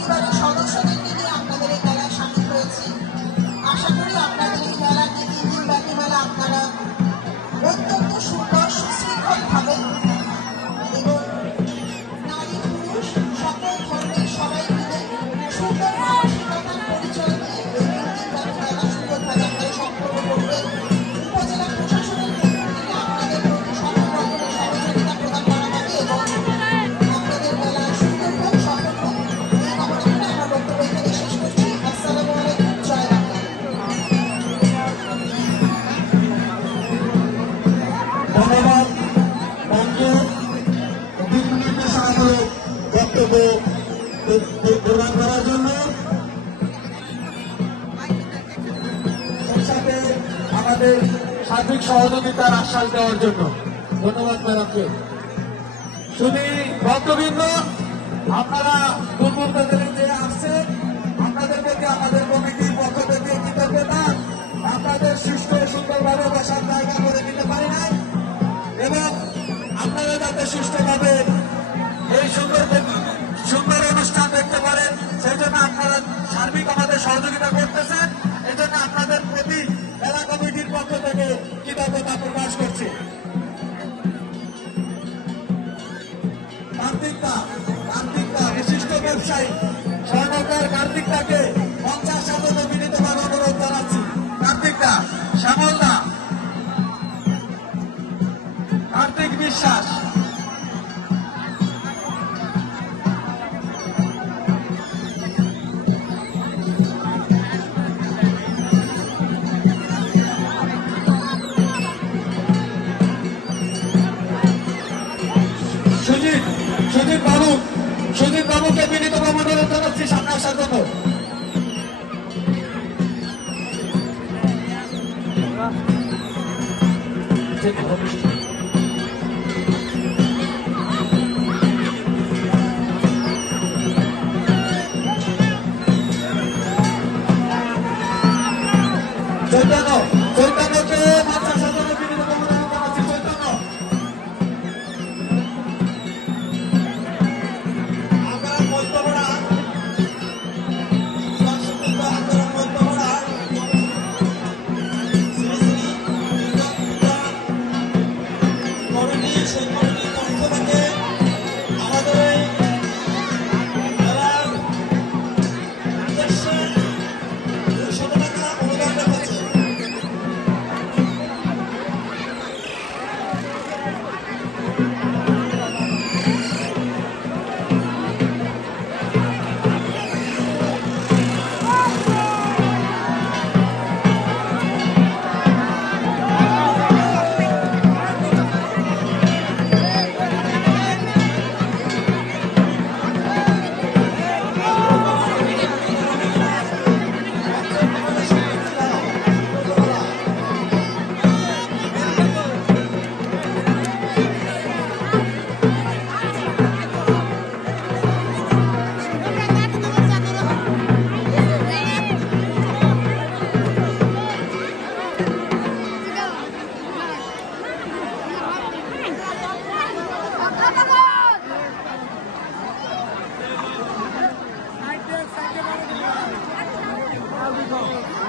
পরিবারের সদস্যদেরকে নিয়ে আপনাদের এই মেলায় সামিল হয়েছি। আশা করি আপনাদের এই মেলার যে 3 দিন ব্যাপী মেলা আপনারা অত্যন্ত সুন্দর সুশৃঙ্খলভাবে এবং নারী পুরুষ সকল ধর্মের সবাই মিলে সুন্দর মানসিকতার পরিচয় দিয়ে এই 3 দিন ব্যাপী মেলা সুন্দরভাবে আপনারা সম্পন্ন করবেন। উপজেলা প্রশাসনের পক্ষ থেকে আপনাদের প্রতি সকল রকমের সহযোগিতা প্রদান করা হবে এবং আপনাদের মেলা সুন্দর হোক, সফল হোক, এই কামনা করে আমার বক্তব্য এখানে শেষ করছি। আসসালামু আলাইকুম, জয় বাংলা। ধন্যবাদ বক্তব্য প্রদান করার জন্য। সাথে আমাদের সার্বিক সহযোগিতার আশ্বাস দেওয়ার জন্য ধন্যবাদ ম্যাডামকে। শুধু ভক্তবৃন্দ, আপনারা দুর্বলতা যে আসছেন, আপনাদের প্রতি আমাদের কমিটির পক্ষ থেকে কৃতজ্ঞতা। আপনাদের সুষ্ঠু সুন্দরভাবে বসার জায়গা করে দিতে পারি নাই এবং আপনারা যাতে সুষ্ঠুভাবে এই সুন্দর অনুষ্ঠান দেখতে পারেন, সেই জন্য আপনারা সার্বিক আমাদের সহযোগিতা করতেছেন। এই জন্য আপনাদের প্রতি মেলা কমিটির পক্ষ থেকে কৃতজ্ঞতা প্রকাশ করছি। কার্তিকদা বিশিষ্ট ব্যবসায়ী স্বর্ণকার কার্তিকদাকে 50 বিনীতভাবে অনুরোধ জানাচ্ছি। কার্তিকদা, শ্যামলদা, কার্তিক বিশ্বাস, সুজিত বাবুকে বিনীতভাবে অনুরোধ জানাচ্ছি সামনে আসার জন্য। চৈতন্যকে মঞ্চে আসার জন্য বিনীতভাবে অনুরোধ জানাচ্ছি। চৈতন্য, Go.